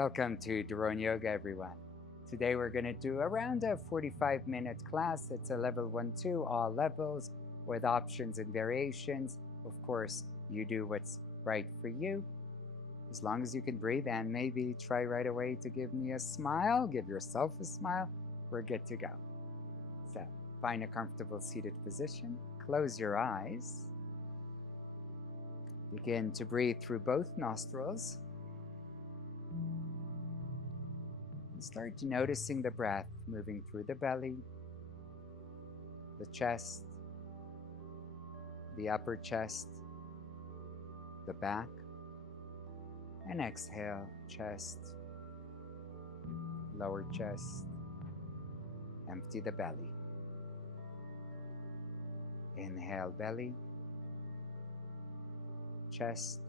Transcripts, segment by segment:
Welcome to Doron Yoga, everyone. Today we're going to do around a 45-minute class. It's a level 1-2, all levels, with options and variations. Of course, you do what's right for you, as long as you can breathe, and maybe try right away to give me a smile. Give yourself a smile. We're good to go. So, find a comfortable seated position. Close your eyes. Begin to breathe through both nostrils. Start noticing the breath moving through the belly, the chest, the upper chest, the back, and exhale, chest, lower chest, empty the belly. Inhale, belly, chest.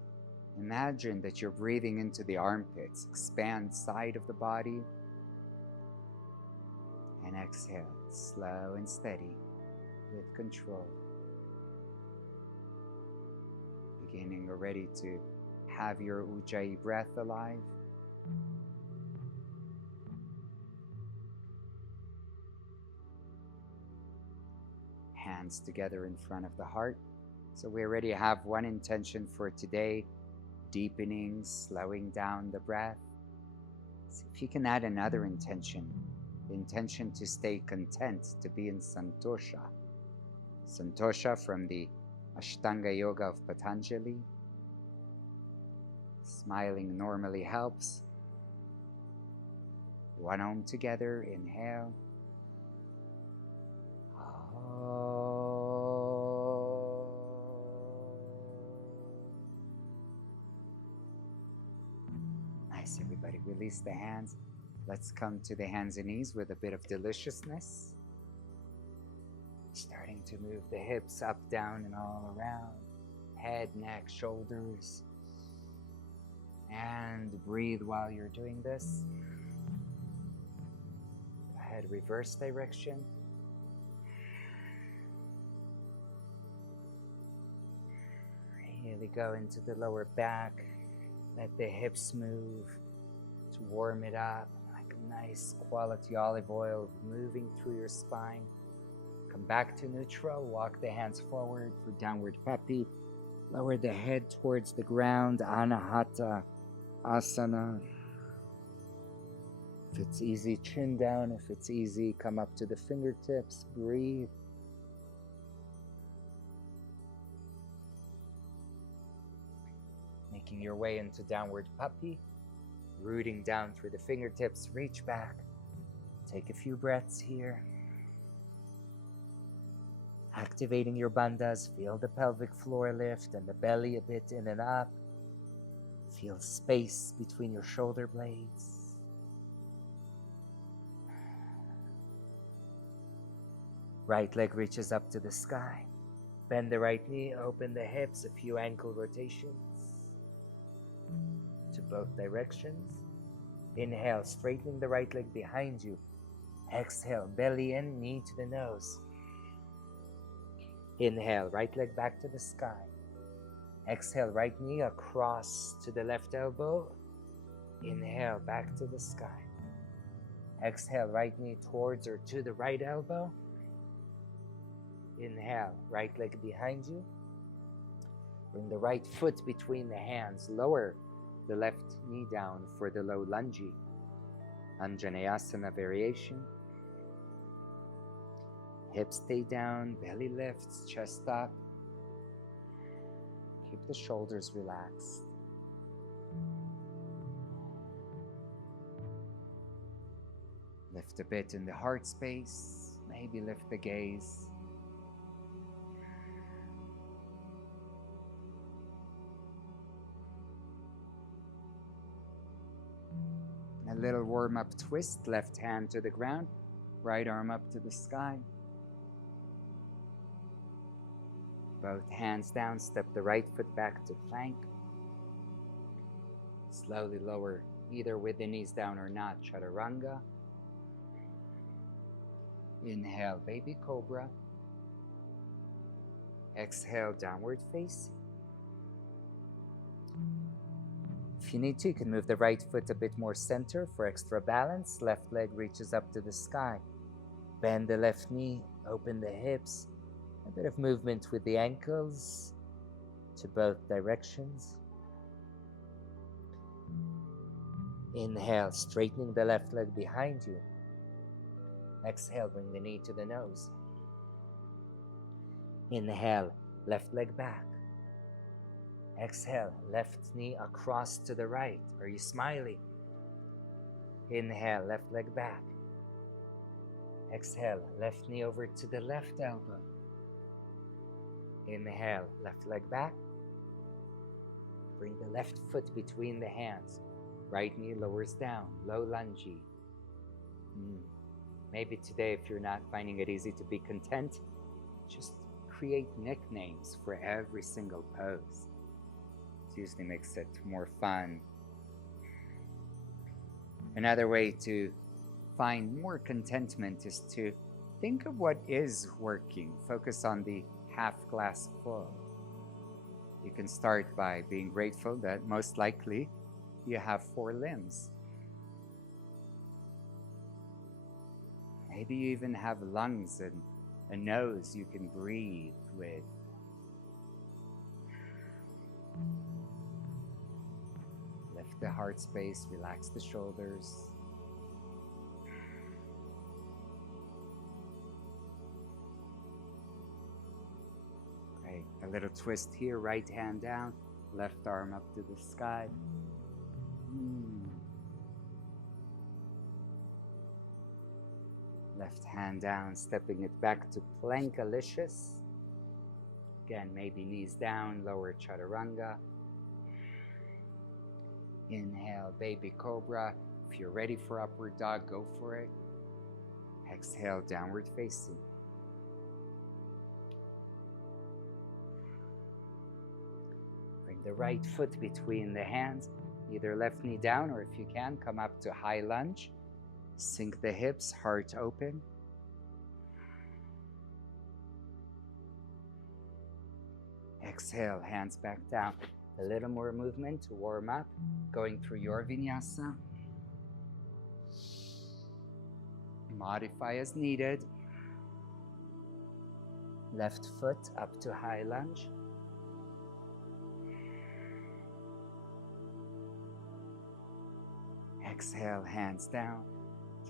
Imagine that you're breathing into the armpits, expand side of the body. And exhale, slow and steady, with control. Beginning already to have your Ujjayi breath alive. Hands together in front of the heart. So we already have one intention for today, deepening, slowing down the breath. See if you can add another intention. The intention to stay content, to be in santosha. Santosha from the Ashtanga Yoga of Patanjali. Smiling normally helps. One Om together, inhale. Nice, everybody. Release the hands. Let's come to the hands and knees with a bit of deliciousness. Starting to move the hips up, down, and all around. Head, neck, shoulders. And breathe while you're doing this. Head reverse direction. Really go into the lower back. Let the hips move to warm it up. Nice quality olive oil moving through your spine. Come back to neutral. Walk the hands forward for downward puppy. Lower the head towards the ground. Anahata Asana. If it's easy, chin down. If it's easy, come up to the fingertips. Breathe. Making your way into downward puppy. Rooting down through the fingertips, reach back. Take a few breaths here. Activating your bandhas, feel the pelvic floor lift and the belly a bit in and up. Feel space between your shoulder blades. Right leg reaches up to the sky. Bend the right knee, open the hips, a few ankle rotations. To both directions. Inhale, straightening the right leg behind you. Exhale, belly in, knee to the nose. Inhale, right leg back to the sky. Exhale, right knee across to the left elbow. Inhale, back to the sky. Exhale, right knee towards or to the right elbow. Inhale, right leg behind you. Bring the right foot between the hands, lower the left knee down for the low lunge. Anjaneyasana variation. Hips stay down, belly lifts, chest up. Keep the shoulders relaxed. Lift a bit in the heart space. Maybe lift the gaze. A little warm-up twist, left hand to the ground, right arm up to the sky. Both hands down, step the right foot back to plank. Slowly lower either with the knees down or not, chaturanga. Inhale, baby cobra. Exhale, downward facing. If you need to, you can move the right foot a bit more center for extra balance. Left leg reaches up to the sky. Bend the left knee, open the hips. A bit of movement with the ankles to both directions. Inhale, straightening the left leg behind you. Exhale, bring the knee to the nose. Inhale, left leg back. Exhale, left knee across to the right. Are you smiling? Inhale, left leg back. Exhale, left knee over to the left elbow. Inhale, left leg back. Bring the left foot between the hands. Right knee lowers down, low lunge. Maybe today, if you're not finding it easy to be content, just create nicknames for every single pose. It usually makes it more fun. Another way to find more contentment is to think of what is working. Focus on the half glass full. You can start by being grateful that most likely you have 4 limbs. Maybe you even have lungs and a nose you can breathe with. Lift the heart space, relax the shoulders. Great. A little twist here, right hand down, left arm up to the sky. Left hand down, stepping it back to Plankalicious. Again, maybe knees down, lower chaturanga. Inhale, baby cobra. If you're ready for upward dog, go for it. Exhale, downward facing. Bring the right foot between the hands, either left knee down, or if you can, come up to high lunge. Sink the hips, heart open. Exhale, hands back down. A little more movement to warm up, going through your vinyasa. Modify as needed. Left foot up to high lunge. Exhale, hands down.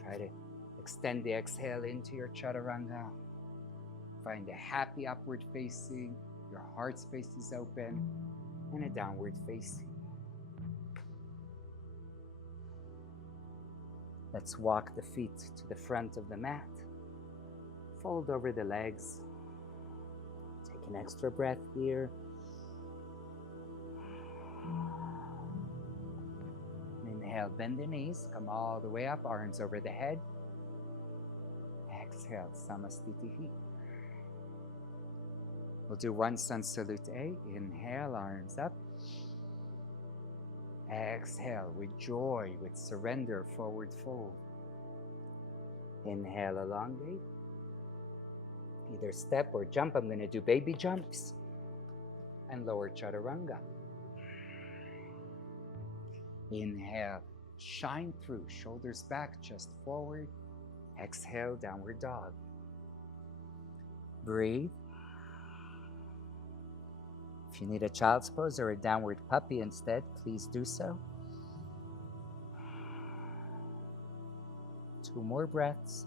Try to extend the exhale into your chaturanga. Find a happy upward facing. Your heart space is open. And a downward facing. Let's walk the feet to the front of the mat. Fold over the legs. Take an extra breath here. Inhale, bend the knees, come all the way up, arms over the head. Exhale, Samastitihi. We'll do one Sun Salute A. Inhale, arms up. Exhale, with joy, with surrender, forward fold. Inhale, elongate. Either step or jump. I'm going to do baby jumps. And lower chaturanga. Inhale, shine through, shoulders back, chest forward. Exhale, downward dog. Breathe. If you need a child's pose or a downward puppy instead, please do so. 2 more breaths.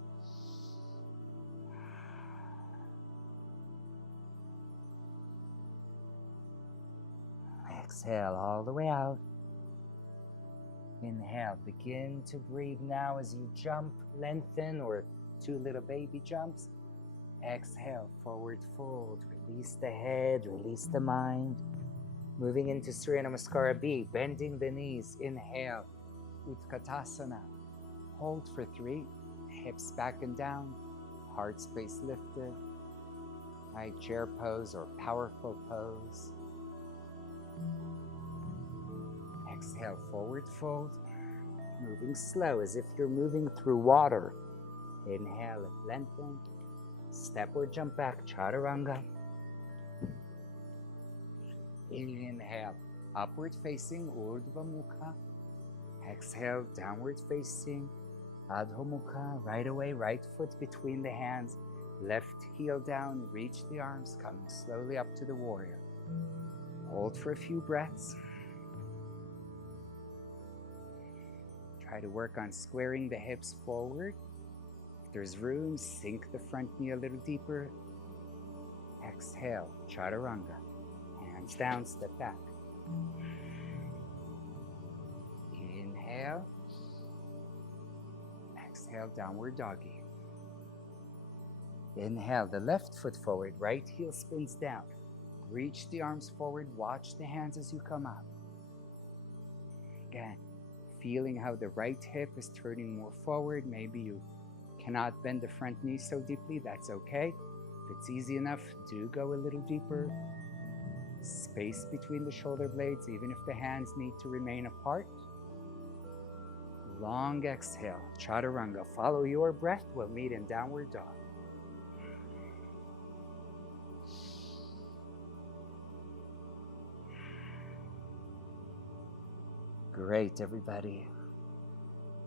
Exhale all the way out. Inhale, begin to breathe now as you jump, lengthen, or 2 little baby jumps. Exhale, forward fold, release the head, release the mind. Moving into Surya Namaskara B, bending the knees, inhale, Utkatasana. Hold for 3, hips back and down, heart space lifted. High chair pose or powerful pose. Exhale, forward fold. Moving slow as if you're moving through water. Inhale, lengthen. Step or jump back, chaturanga. Inhale, Upward facing, Urdhva Mukha. Exhale, downward facing, Adho Mukha. Right away, right foot between the hands, left heel down, reach the arms, coming slowly up to the warrior. Hold for a few breaths. Try to work on squaring the hips forward. If there's room, sink the front knee a little deeper. Exhale, Chaturanga. Hands down, step back. Inhale. Exhale, downward doggy. Inhale, the left foot forward, right heel spins down. Reach the arms forward, watch the hands as you come up. Again, feeling how the right hip is turning more forward. Maybe you cannot bend the front knee so deeply, that's okay. If it's easy enough, do go a little deeper. Space between the shoulder blades, even if the hands need to remain apart. Long exhale, Chaturanga. Follow your breath. We'll meet in downward dog. Great, everybody.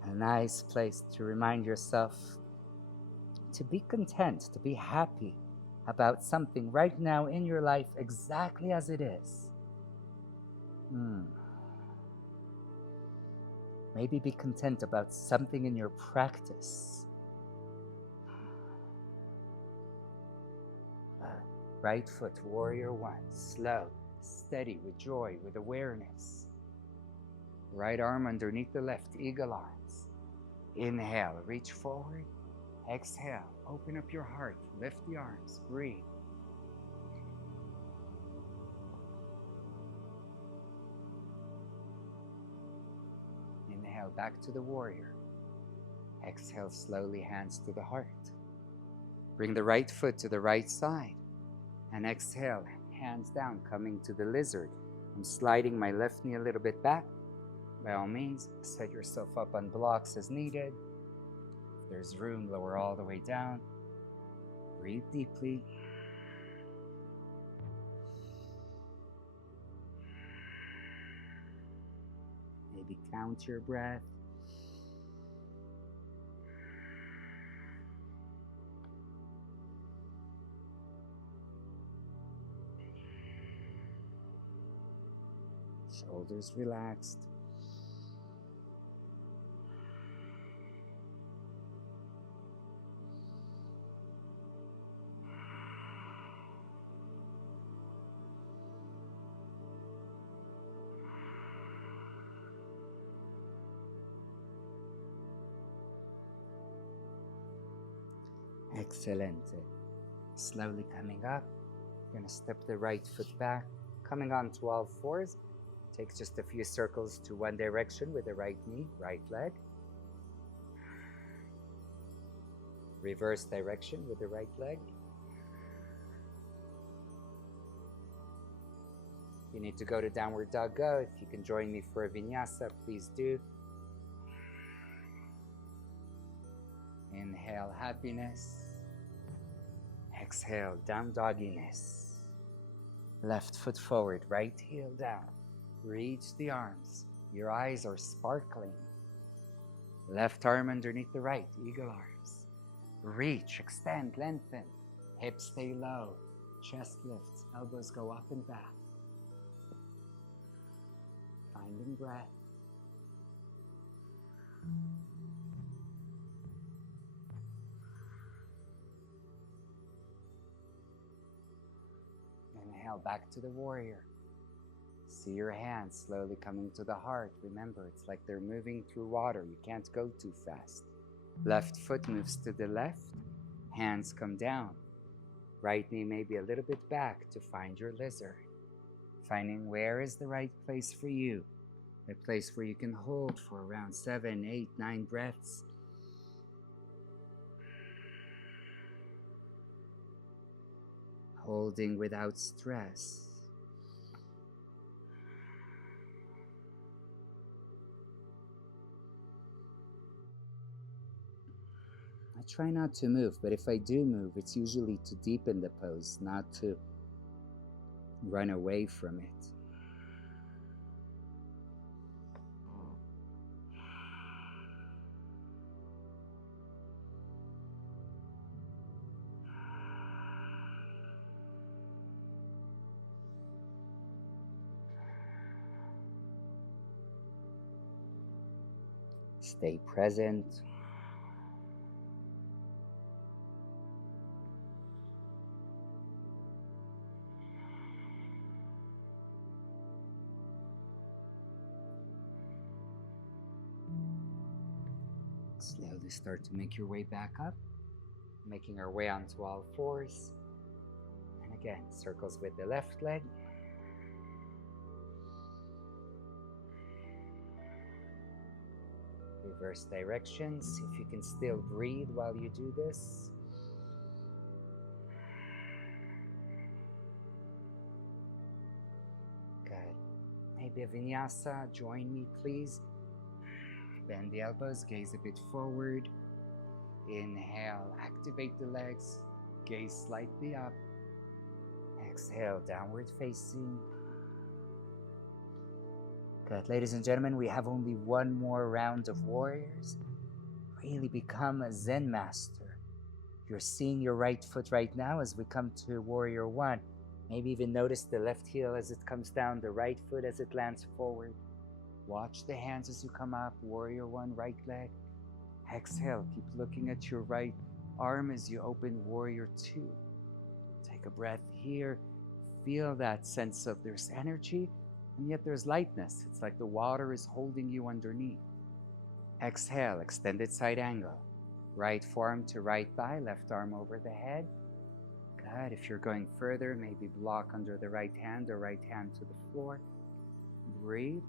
A nice place to remind yourself to be content, to be happy about something right now in your life exactly as it is. Maybe be content about something in your practice. Right foot, warrior one, slow, steady, with joy, with awareness. Right arm underneath the left, eagle arms. Inhale, reach forward. Exhale, open up your heart, lift the arms, breathe. Inhale, back to the warrior. Exhale, slowly, hands to the heart. Bring the right foot to the right side. And exhale, hands down, coming to the lizard. I'm sliding my left knee a little bit back. By all means, set yourself up on blocks as needed. If there's room, lower all the way down. Breathe deeply. Maybe count your breath. Shoulders relaxed. Excelente. Slowly coming up. You're going to step the right foot back, coming onto all fours. Take just a few circles to one direction with the right knee, right leg. Reverse direction with the right leg. If you need to go to downward dog, go. If you can join me for a vinyasa, please do. Inhale, happiness. Exhale, down dogginess. Left foot forward, right heel down. Reach the arms. Your eyes are sparkling. Left arm underneath the right, eagle arms. Reach, extend, lengthen. Hips stay low. Chest lifts, elbows go up and back. Finding breath. Inhale, back to the warrior. See your hands slowly coming to the heart. Remember, it's like they're moving through water. You can't go too fast. Left foot moves to the left. Hands come down. Right knee maybe a little bit back to find your lizard. Finding where is the right place for you. A place where you can hold for around 7, 8, 9 breaths. Holding without stress. I try not to move, but if I do move, it's usually to deepen the pose, not to run away from it. Stay present. Slowly start to make your way back up, making our way onto all fours. And again, circles with the left leg. Reverse directions, if you can still breathe while you do this. Good. Maybe a vinyasa, join me please. Bend the elbows, gaze a bit forward. Inhale, activate the legs, gaze slightly up. Exhale, downward facing. Good, ladies and gentlemen, we have only one more round of warriors. Really become a Zen master. You're seeing your right foot right now as we come to warrior one. Maybe even notice the left heel as it comes down, the right foot as it lands forward. Watch the hands as you come up, warrior one, right leg. Exhale, keep looking at your right arm as you open warrior two. Take a breath here. Feel that sense of there's energy, and yet there's lightness. It's like the water is holding you underneath. Exhale, extended side angle. Right forearm to right thigh, left arm over the head. Good. If you're going further, maybe block under the right hand or right hand to the floor. Breathe.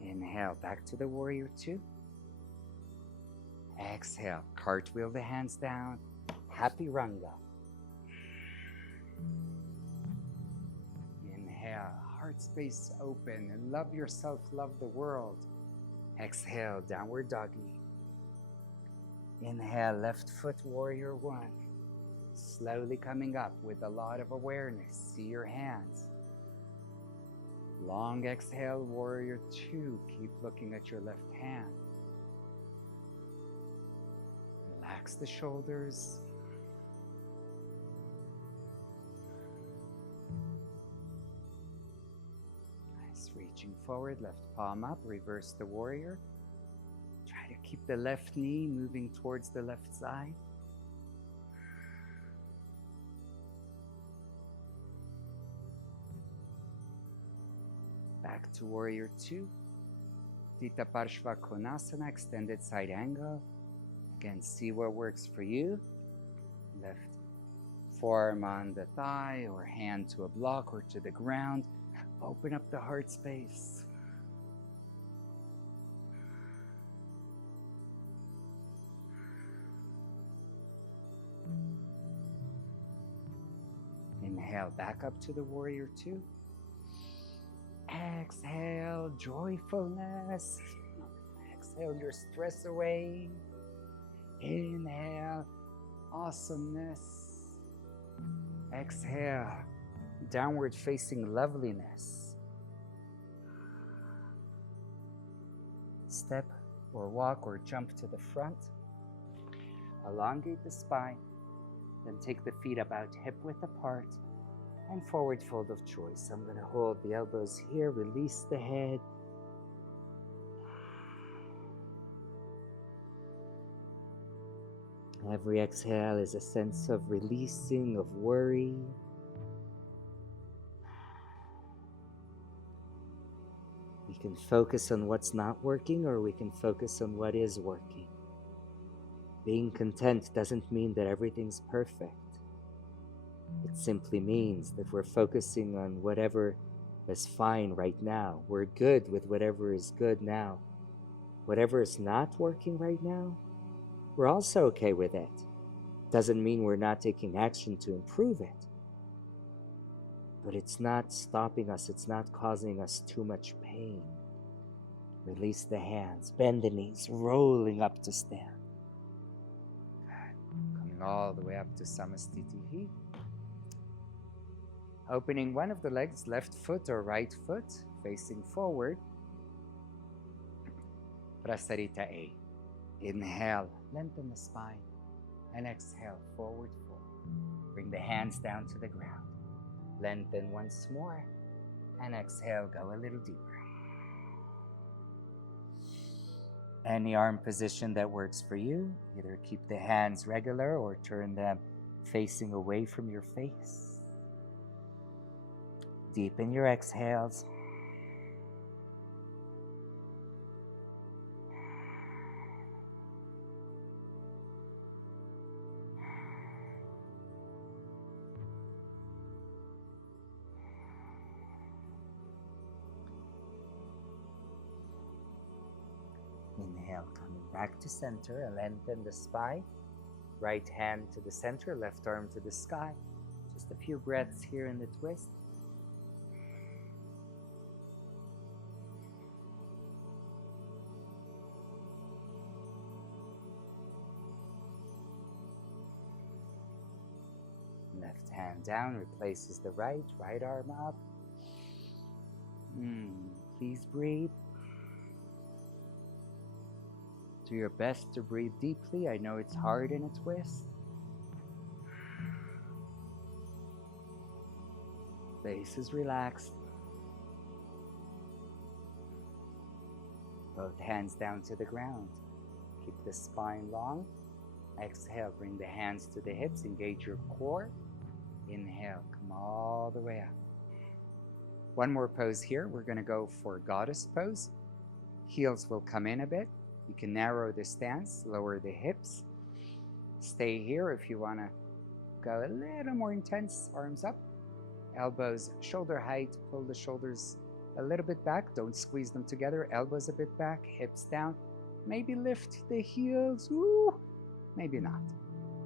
Inhale, back to the warrior two. Exhale, cartwheel the hands down. Happy Ranga. Inhale, heart space open and love yourself, love the world. Exhale, downward doggy. Inhale, left foot, warrior one. Slowly coming up with a lot of awareness. See your hands. Long exhale, warrior two. Keep looking at your left hand. Relax the shoulders. Nice, reaching forward, left palm up, reverse the warrior. Try to keep the left knee moving towards the left side. Back to warrior two. Dita Parshva Konasana, extended side angle. Again, see what works for you. Left forearm on the thigh or hand to a block or to the ground. Open up the heart space. Inhale, back up to the warrior two. Exhale, joyfulness. Exhale your stress away. Inhale, awesomeness. Exhale, downward facing loveliness. Step or walk or jump to the front. Elongate the spine. Then take the feet about hip width apart. And forward fold of choice. I'm going to hold the elbows here, release the head. Every exhale is a sense of releasing, of worry. We can focus on what's not working, or we can focus on what is working. Being content doesn't mean that everything's perfect. It simply means that we're focusing on whatever is fine right now. We're good with whatever is good now. Whatever is not working right now, we're also okay with it. Doesn't mean we're not taking action to improve it. But it's not stopping us. It's not causing us too much pain. Release the hands, bend the knees, rolling up to stand. Coming all the way up to Samastitihi. Opening one of the legs, left foot or right foot, facing forward. Prasarita A. Inhale, lengthen the spine. And exhale, forward fold. Bring the hands down to the ground. Lengthen once more. And exhale, go a little deeper. Any arm position that works for you. Either keep the hands regular or turn them facing away from your face. Deepen your exhales. Inhale, coming back to center and lengthen the spine. Right hand to the center, left arm to the sky. Just a few breaths here in the twist. Left hand down replaces the right, right arm up. Please breathe. Do your best to breathe deeply. I know it's hard in a twist. Face is relaxed. Both hands down to the ground. Keep the spine long. Exhale, bring the hands to the hips. Engage your core. Inhale, come all the way up. One more pose here. We're going to go for goddess pose. Heels will come in a bit. You can narrow the stance, lower the hips. Stay here if you want to go a little more intense. Arms up, elbows shoulder height. Pull the shoulders a little bit back. Don't squeeze them together. Elbows a bit back, hips down. Maybe lift the heels. Ooh, maybe not.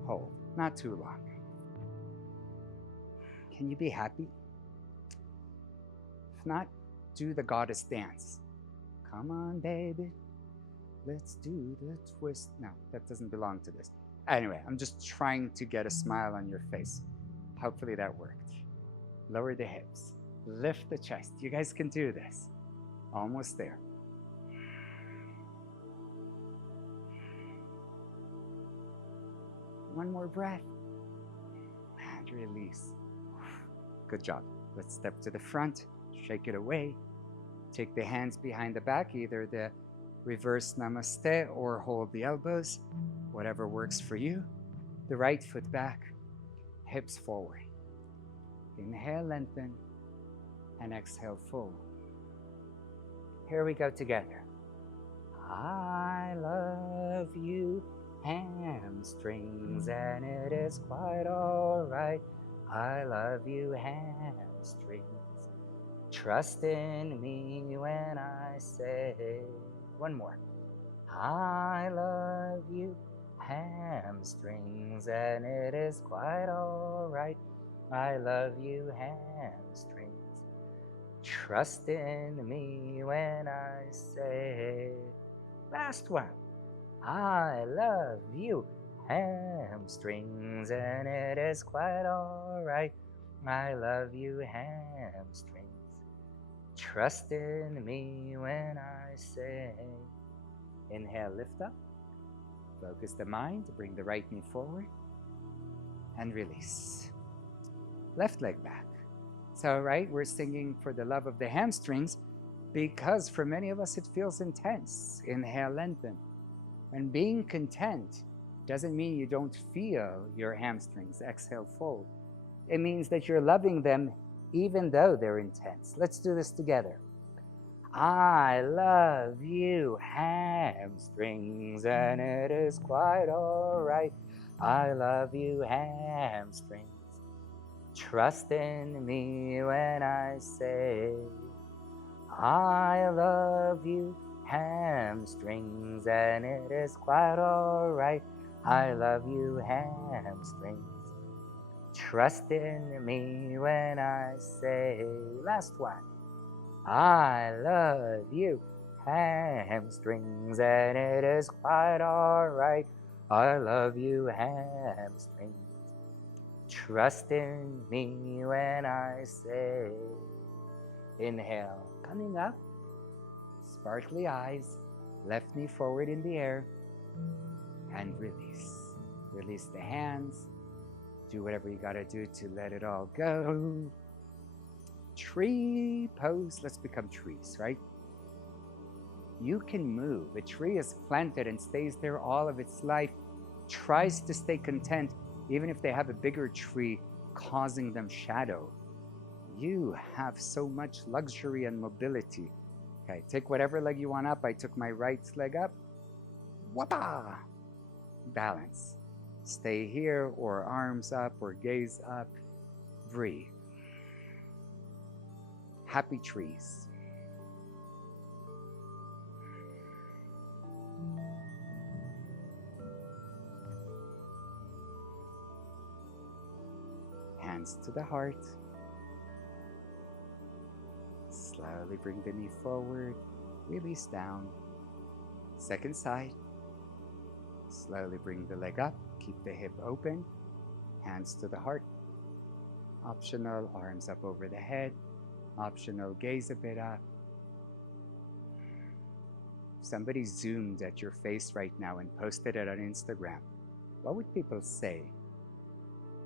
Hold, not too long. Can you be happy? If not, do the goddess dance. Come on, baby. Let's do the twist. No, that doesn't belong to this. Anyway, I'm just trying to get a smile on your face. Hopefully that worked. Lower the hips. Lift the chest. You guys can do this. Almost there. One more breath. And release. Good job. Let's step to the front. Shake it away. Take the hands behind the back, either the reverse namaste or hold the elbows, whatever works for you. The right foot back, hips forward. Inhale, lengthen, and exhale, fold. Here we go together. I love you, hamstrings, and it is quite all right. I love you, hamstrings. Trust in me when I say. One more. I love you, hamstrings, and it is quite all right. I love you, hamstrings. Trust in me when I say. Last one. I love you, hamstrings, and it is quite all right. I love you, hamstrings. Trust in me when I say. Inhale, lift up. Focus the mind. Bring the right knee forward. And release. Left leg back. So, right, we're singing for the love of the hamstrings because for many of us it feels intense. Inhale, lengthen. And being content doesn't mean you don't feel your hamstrings. Exhale, fold. It means that you're loving them even though they're intense. Let's do this together. I love you, hamstrings, and it is quite all right. I love you, hamstrings. Trust in me when I say. I love you, hamstrings, and it is quite all right. I love you, hamstrings. Trust in me when I say. Last one. I love you, hamstrings, and it is quite all right. I love you, hamstrings. Trust in me when I say. Inhale, coming up. Sparkly eyes. Left knee forward in the air. And release. Release the hands. Do whatever you gotta do to let it all go. Tree pose. Let's become trees, right? You can move. A tree is planted and stays there all of its life, tries to stay content, even if they have a bigger tree causing them shadow. You have so much luxury and mobility. Okay, take whatever leg you want up. I took my right leg up. Wapa! Balance. Stay here, or arms up, or gaze up. Breathe. Happy trees. Hands to the heart. Slowly bring the knee forward, release down. Second side. Slowly bring the leg up, keep the hip open, hands to the heart. Optional, arms up over the head. Optional, gaze a bit up. If somebody zoomed at your face right now and posted it on Instagram, what would people say?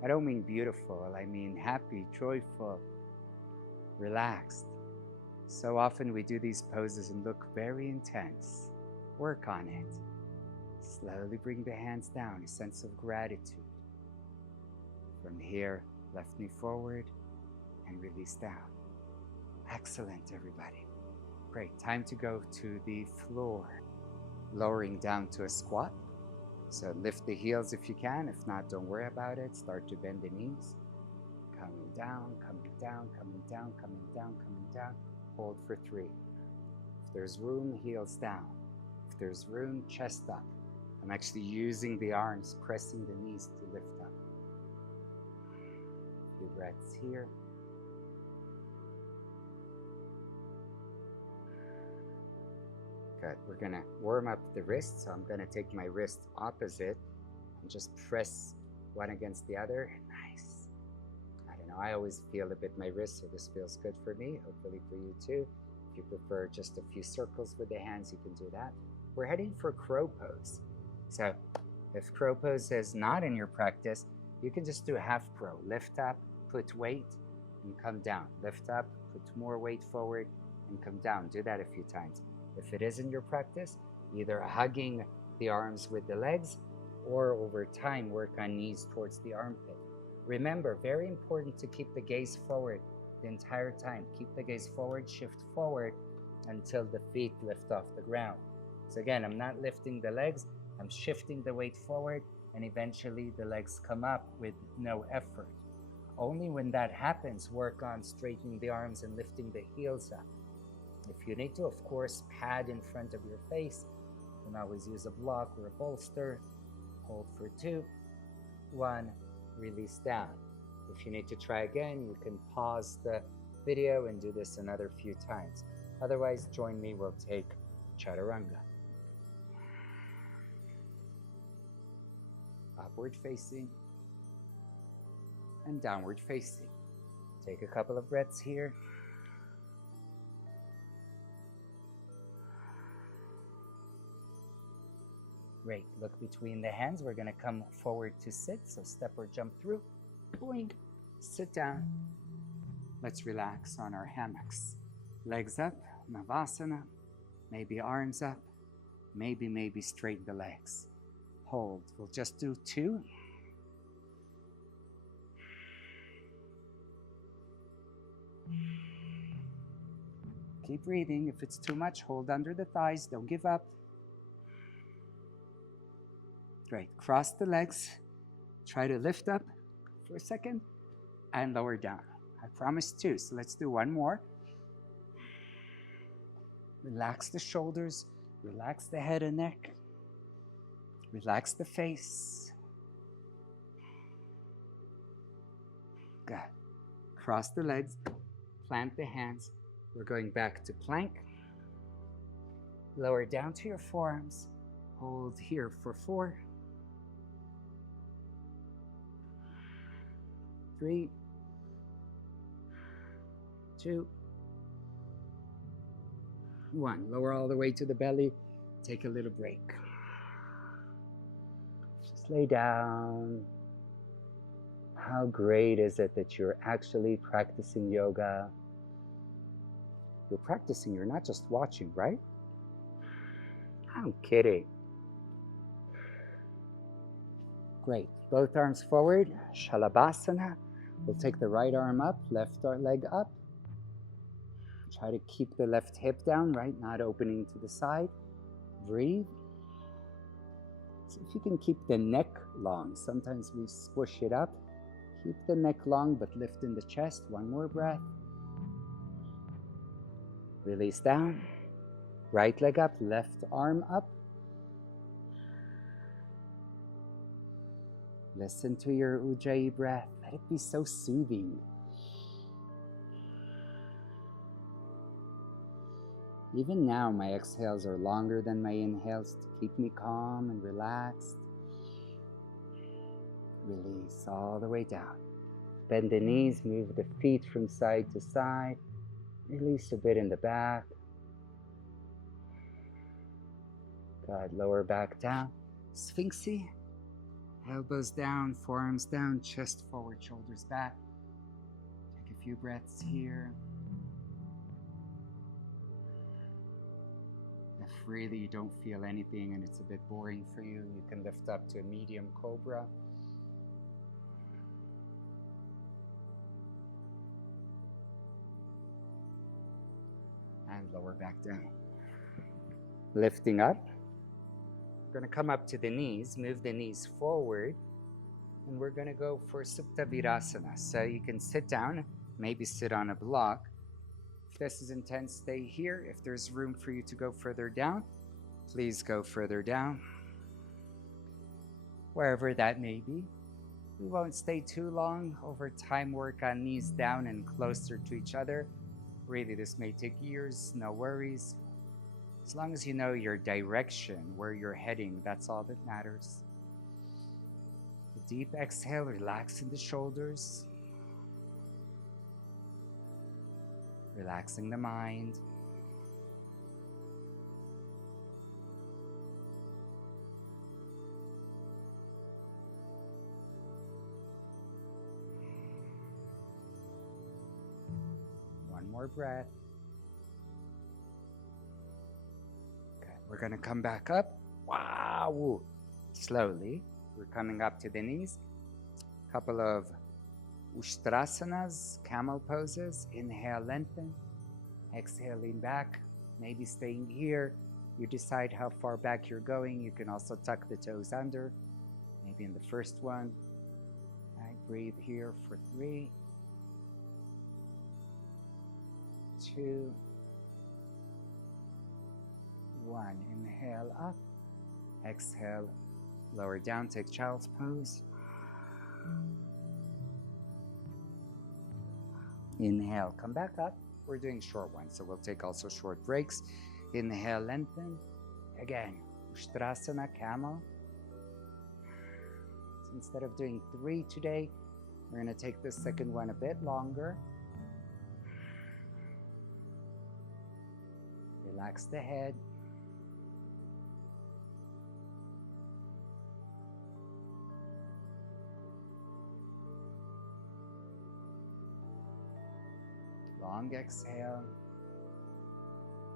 I don't mean beautiful, I mean happy, joyful, relaxed. So often we do these poses and look very intense. Work on it. Slowly bring the hands down, a sense of gratitude. From here, left knee forward and release down. Excellent, everybody. Great, time to go to the floor. Lowering down to a squat. So lift the heels if you can. If not, don't worry about it. Start to bend the knees. Coming down, coming down, coming down, coming down, coming down. Hold for 3. If there's room, heels down. If there's room, chest up. I'm actually using the arms, pressing the knees to lift up. A few breaths here. Good. We're going to warm up the wrists. So I'm going to take my wrist opposite and just press one against the other. Nice. I don't know. I always feel a bit my wrist, so this feels good for me. Hopefully for you too. If you prefer just a few circles with the hands, you can do that. We're heading for crow pose. So if crow pose is not in your practice, you can just do half crow. Lift up, put weight, and come down. Lift up, put more weight forward, and come down. Do that a few times. If it is in your practice, either hugging the arms with the legs, or over time work on knees towards the armpit. Remember, very important to keep the gaze forward the entire time. Keep the gaze forward, shift forward until the feet lift off the ground. So again, I'm not lifting the legs, I'm shifting the weight forward, and eventually the legs come up with no effort. Only when that happens, work on straightening the arms and lifting the heels up. If you need to, of course, pad in front of your face. You can always use a block or a bolster. Hold for 2, 1, release down. If you need to try again, you can pause the video and do this another few times. Otherwise, join me, we'll take Chaturanga. Upward facing and downward facing. Take a couple of breaths here. Great. Look between the hands. We're going to come forward to sit. So step or jump through. Boing. Sit down. Let's relax on our hammocks. Legs up. Navasana. Maybe arms up. Maybe straighten the legs. Hold. We'll just do 2. Keep breathing. If it's too much, hold under the thighs. Don't give up. Great. Cross the legs. Try to lift up for a second and lower down. I promised 2, so let's do 1 more. Relax the shoulders. Relax the head and neck. Relax the face. Good. Cross the legs. Plant the hands. We're going back to plank. Lower down to your forearms. Hold here for 4. 3, 2, 1. Lower all the way to the belly. Take a little break. Just lay down. How great is it that you're actually practicing yoga? You're practicing, you're not just watching, right? I'm kidding. Great. Both arms forward, Shalabhasana. We'll take the right arm up, left leg up. Try to keep the left hip down, right? Not opening to the side. Breathe. See if you can keep the neck long. Sometimes we squish it up. Keep the neck long, but lift in the chest. One more breath. Release down. Right leg up, left arm up. Listen to your Ujjayi breath. Let it be so soothing. Even now, my exhales are longer than my inhales to keep me calm and relaxed. Release all the way down. Bend the knees, move the feet from side to side. Release a bit in the back. Good, lower back down. Sphinxy. Elbows down, forearms down, chest forward, shoulders back. Take a few breaths here. If really you don't feel anything and it's a bit boring for you, you can lift up to a medium cobra. And lower back down. Lifting up. We're going to come up to the knees, move the knees forward, and we're going to go for Supta Virasana. So you can sit down, maybe sit on a block. If this is intense, stay here. If there's room for you to go further down, please go further down. Wherever that may be. We won't stay too long. Over time, work on knees down and closer to each other. Really, this may take years, no worries. As long as you know your direction, where you're heading, that's all that matters. A deep exhale, relaxing the shoulders. Relaxing the mind. One more breath. We're going to come back up. Wow! Slowly. We're coming up to the knees. Couple of Ushtrasanas, camel poses. Inhale, lengthen. Exhale, lean back. Maybe staying here. You decide how far back you're going. You can also tuck the toes under. Maybe in the first one. All right, breathe here for 3, 2, 1. Inhale up. Exhale, lower down. Take child's pose. Inhale, come back up. We're doing short ones, so we'll take also short breaks. Inhale, lengthen. Again, Ushtrasana, camel. So instead of doing 3 today, we're going to take the second one a bit longer. Relax the head. Long exhale.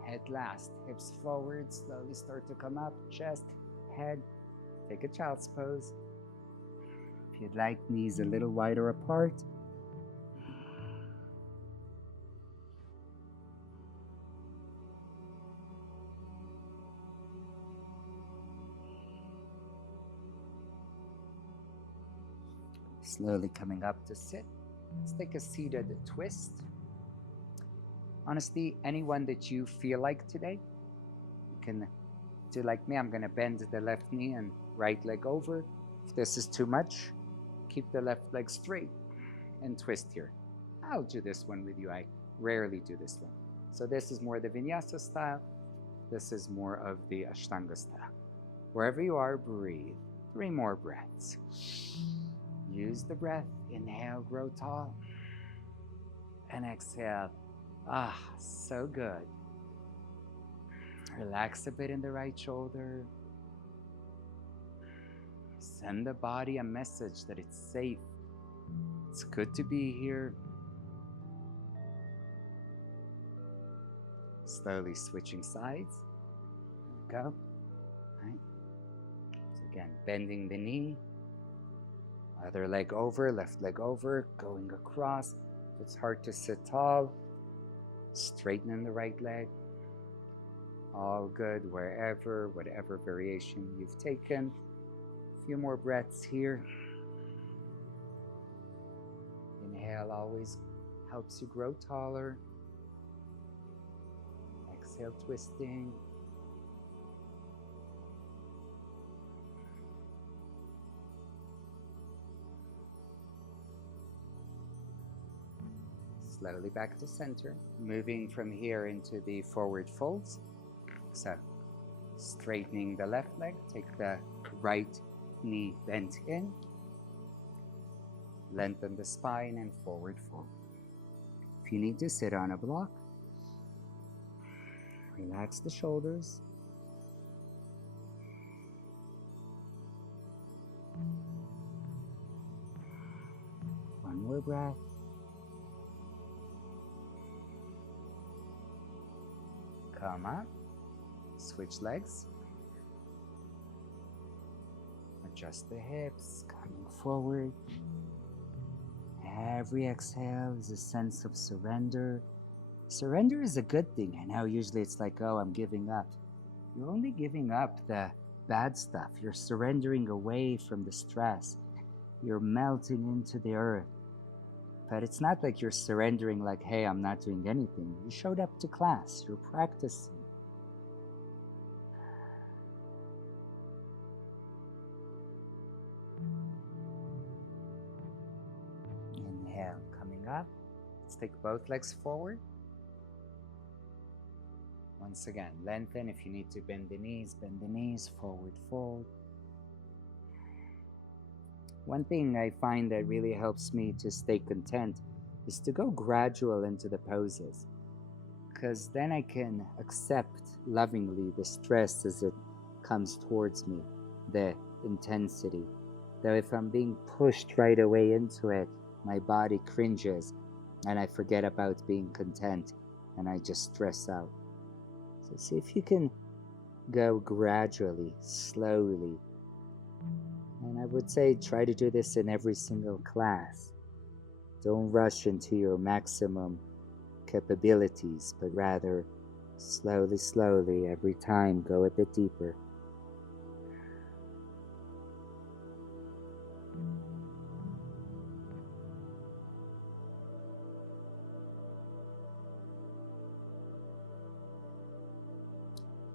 Head last. Hips forward. Slowly start to come up. Chest, head. Take a child's pose. If you'd like, knees a little wider apart. Slowly coming up to sit. Let's take a seated twist. Honestly, anyone that you feel like today, you can do like me. I'm going to bend the left knee and right leg over. If this is too much, keep the left leg straight and twist here. I'll do this one with you. I rarely do this one. So this is more the Vinyasa style. This is more of the Ashtanga style. Wherever you are, breathe. 3 more breaths. Use the breath. Inhale, grow tall. And exhale. Ah, so good. Relax a bit in the right shoulder. Send the body a message that it's safe. It's good to be here. Slowly switching sides. There we go. Right. So again, bending the knee. Other leg over, left leg over, going across. If it's hard to sit tall, straightening the right leg. All good wherever, whatever variation you've taken. A few more breaths here. Inhale always helps you grow taller. Exhale, twisting. Slowly back to center. Moving from here into the forward folds. So, straightening the left leg. Take the right knee bent in. Lengthen the spine and forward fold. If you need to sit on a block, relax the shoulders. One more breath. Come up. Switch legs. Adjust the hips, coming forward. Every exhale is a sense of surrender. Surrender is a good thing. I know usually it's like, oh, I'm giving up. You're only giving up the bad stuff. You're surrendering away from the stress. You're melting into the earth. But it's not like you're surrendering like, hey, I'm not doing anything. You showed up to class. You're practicing. Inhale, coming up. Let's take both legs forward. Once again, lengthen. If you need to bend the knees, forward fold. One thing I find that really helps me to stay content is to go gradual into the poses, because then I can accept lovingly the stress as it comes towards me, the intensity. Though if I'm being pushed right away into it, my body cringes and I forget about being content and I just stress out. So see if you can go gradually, slowly. And I would say try to do this in every single class. Don't rush into your maximum capabilities, but rather slowly, slowly, every time go a bit deeper.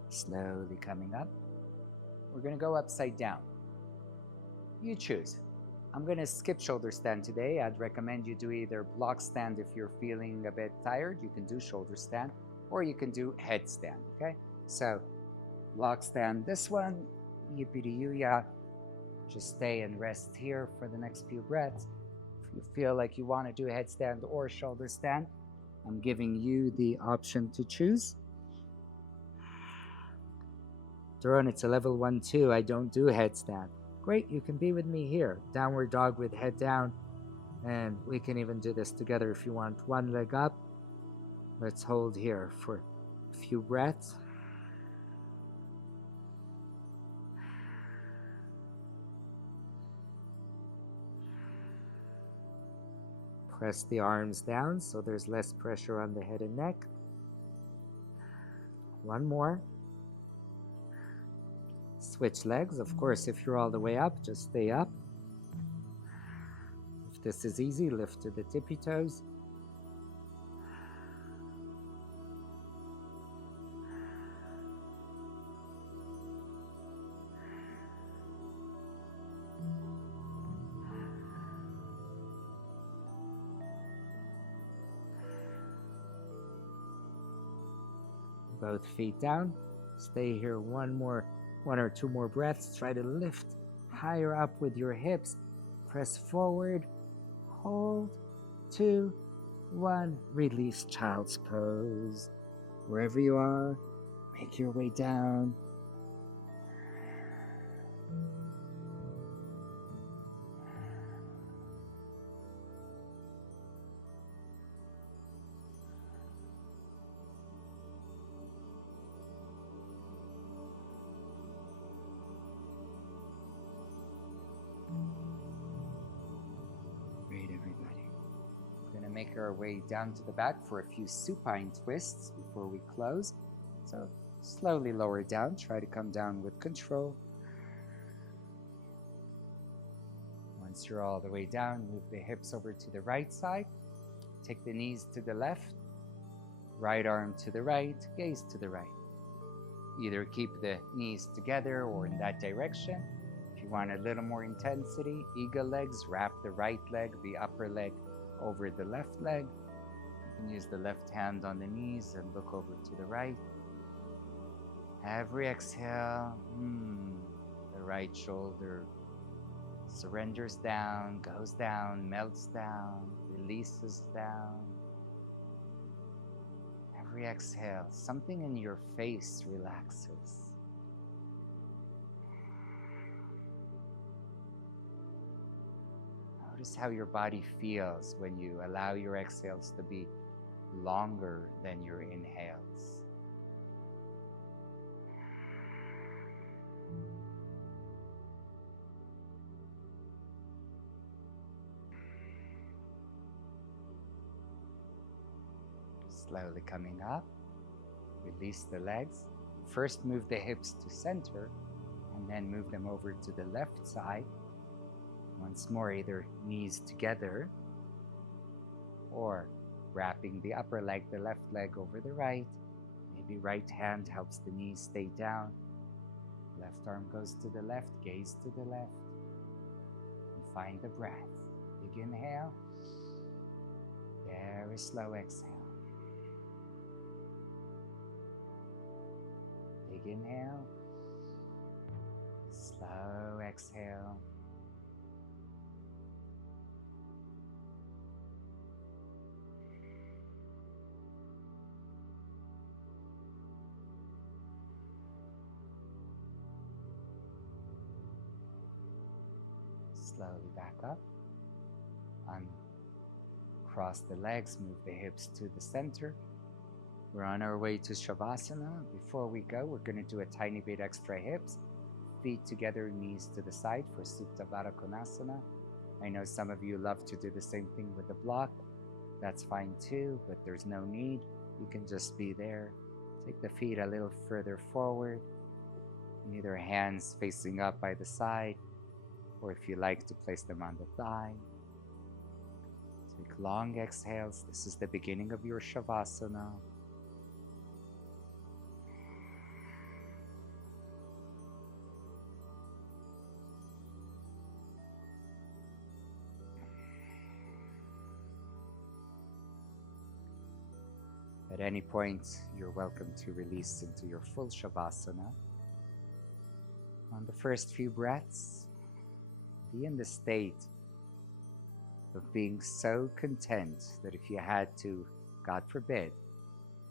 Slowly coming up. We're going to go upside down. You choose. I'm going to skip shoulder stand today. I'd recommend you do either block stand if you're feeling a bit tired. You can do shoulder stand, or you can do headstand, okay? So, block stand this one, yippee-dee-yoo-ya. Just stay and rest here for the next few breaths. If you feel like you want to do headstand or shoulder stand, I'm giving you the option to choose. Doron, it's a level 1-2. I don't do headstand. Great, you can be with me here. Downward dog with head down. And we can even do this together if you want. One leg up. Let's hold here for a few breaths. Press the arms down so there's less pressure on the head and neck. One more. Switch legs. Of course, if you're all the way up, just stay up. If this is easy, lift to the tippy toes. Both feet down. Stay here one or two more breaths. Try to lift higher up with your hips. Press forward. Hold. 2, 1. Release child's pose. Wherever you are, make your way down. make our way down to the back for a few supine twists before we close. So slowly lower down, try to come down with control. Once you're all the way down, move the hips over to the right side. Take the knees to the left, right arm to the right, gaze to the right. Either keep the knees together or in that direction. If you want a little more intensity, eagle legs, wrap the right leg, the upper leg over the left leg. You can use the left hand on the knees and look over to the right. Every exhale, the right shoulder surrenders down, goes down, melts down, releases down. Every exhale, something in your face relaxes. Notice how your body feels when you allow your exhales to be longer than your inhales. Slowly coming up, release the legs. First move the hips to center and then move them over to the left side. Once more, either knees together or wrapping the upper leg, the left leg over the right. Maybe right hand helps the knees stay down. Left arm goes to the left, gaze to the left. And find the breath. Big inhale. Very slow exhale. Big inhale. Slow exhale. Slowly back up. Uncross the legs, move the hips to the center. We're on our way to Savasana. Before we go, we're going to do a tiny bit extra hips. Feet together, knees to the side for Supta Baddha Konasana. I know some of you love to do the same thing with the block. That's fine too, but there's no need. You can just be there. Take the feet a little further forward. Either hands facing up by the side, or if you like to place them on the thigh. Take long exhales. This is the beginning of your Shavasana. At any point, you're welcome to release into your full Shavasana. On the first few breaths, be in the state of being so content that if you had to, God forbid,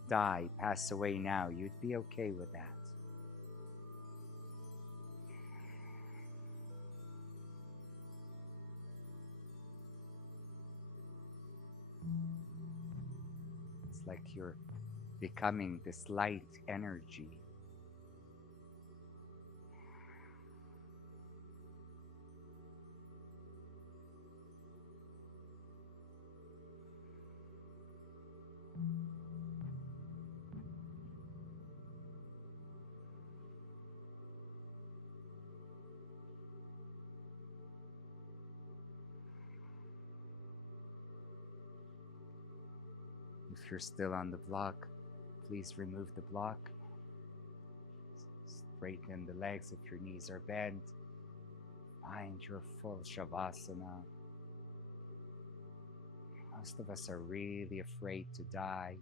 die, pass away now, you'd be okay with that. It's like you're becoming this light energy. If you're still on the block, please remove the block. Straighten the legs if your knees are bent. Find your full Shavasana. Most of us are really afraid to die.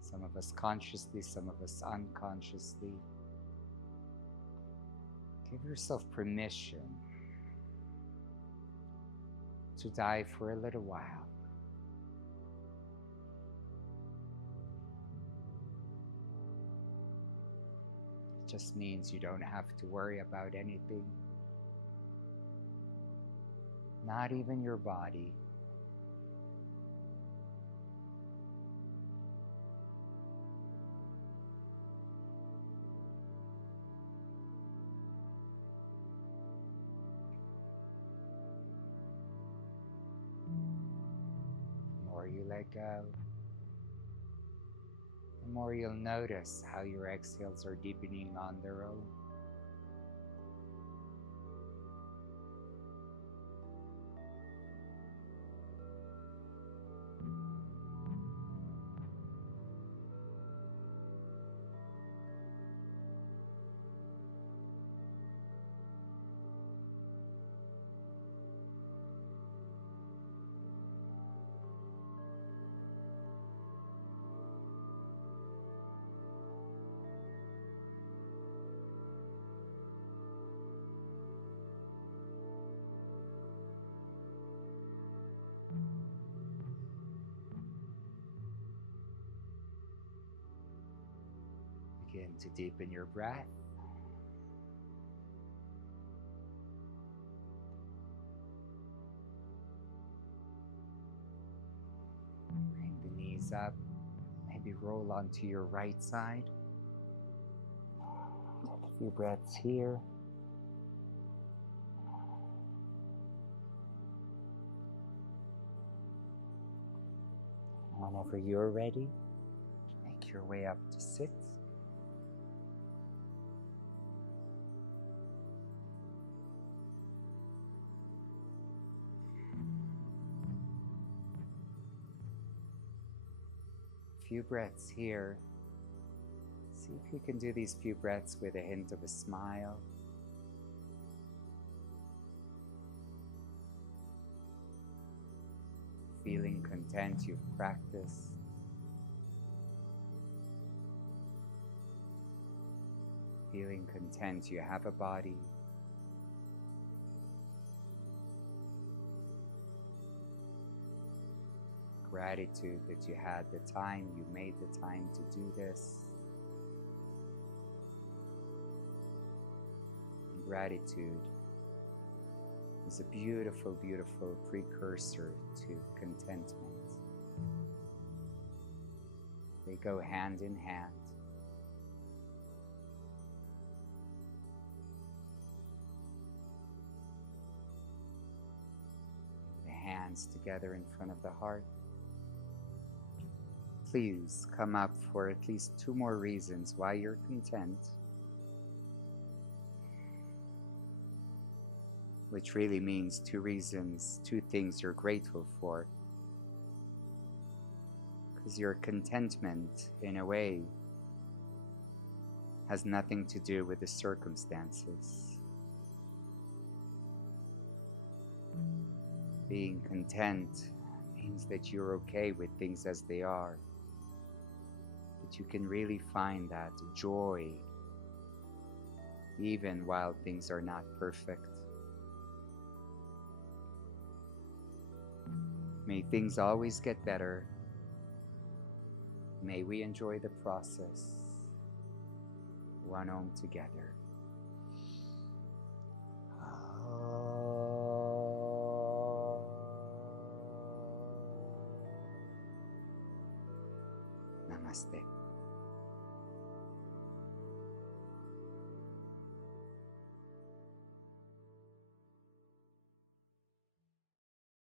Some of us consciously, some of us unconsciously. Give yourself permission to die for a little while. It just means you don't have to worry about anything, not even your body. more you let go, the more you'll notice how your exhales are deepening on their own. Begin to deepen your breath. Bring the knees up. Maybe roll onto your right side. Take a few breaths here. Whenever you're ready, make your way up to sit. Few breaths here. See if you can do these few breaths with a hint of a smile. Feeling content you've practiced. Feeling content you have a body. Gratitude that you had the time, you made the time to do this. And gratitude is a beautiful, beautiful precursor to contentment. They go hand in hand. The hands together in front of the heart. Please come up for at least 2 more reasons why you're content, which really means 2 reasons, 2 things you're grateful for. Because your contentment, in a way, has nothing to do with the circumstances. Being content means that you're okay with things as they are. That you can really find that joy even while things are not perfect. May things always get better. May we enjoy the process. One Om together. Namaste.